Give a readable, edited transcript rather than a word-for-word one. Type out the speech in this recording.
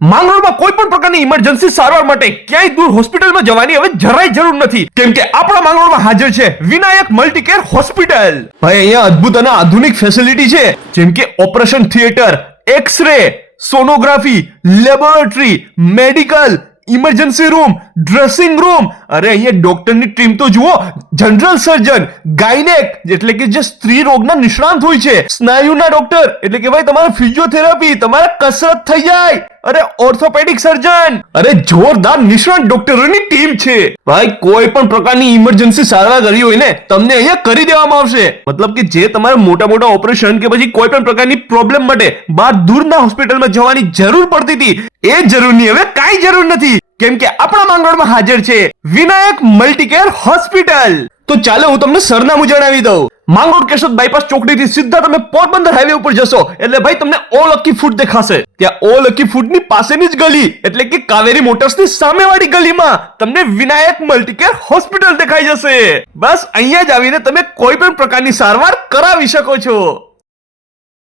માંગરોળમાં કોઈ પણ પ્રકારની ઇમરજન્સી સારવાર માટે ક્યાંય દૂર હોસ્પિટલમાં જવાની હવે જરાય જરૂર નથી, કેમ કે આપણા માંગરોળમાં હાજર છે વિનાયક મલ્ટીકેર હોસ્પિટલ. ભાઈ અહીંયા અદ્ભુત અને આધુનિક ફેસિલિટી છે, જેમ કે operation theatre, X-ray, sonography, laboratory, medical, emergency room, dressing room. અરે અહીંયા ડોક્ટરની ટીમ તો જુઓ, જનરલ સર્જન, ગાયનેક એટલે કે જે સ્ત્રી રોગના નિષ્ણાંત હોય છે, સ્નાયુના ડોક્ટર એટલે કે ભાઈ તમારે ફિઝિયોથેરાપી, તમારે કસરત થઈ જાય, અરે ઓર્થોપેડિક સર્જન, અરે જોરદાર નિષ્ણાંત ડોક્ટરોની ટીમ છે. ભાઈ કોઈ પણ પ્રકારની ઇમરજન્સી સારવાર કરવી હોય ને તમને અહીંયા કરી દેવામાં આવશે. મતલબ કે જે તમારે મોટા મોટા ઓપરેશન કે પછી કોઈ પણ પ્રકારની પ્રોબ્લેમ માટે બહાર દૂરના હોસ્પિટલમાં જવાની જરૂર પડતી હતી, એ જરૂરની હવે કાંઈ જરૂર નથી, કેમ કે આપણા માંગરોળમાં હાજર છે વિનાયક મલ્ટીકેર હોસ્પિટલ. તો ચાલો હું તમને સરનામું જણાવી દઉં. માંગરોળ કેશોદ બાયપાસ ચોકડીથી સીધા તમે પોરબંદર હાઈવે ઉપર જશો એટલે ભાઈ તમને ઓલ લકી ફૂડ દેખાશે. ત્યાં ઓલ લકી ફૂડ ની પાસેની જ ગલી એટલે કે કાવેરી મોટર્સ ની સામેવાળી ગલીમાં તમને વિનાયક મલ્ટીકેર હોસ્પિટલ દેખાઈ જશે. બસ અહીંયા જ આવીને તમે કોઈ પણ પ્રકારની સારવાર કરાવી શકો છો.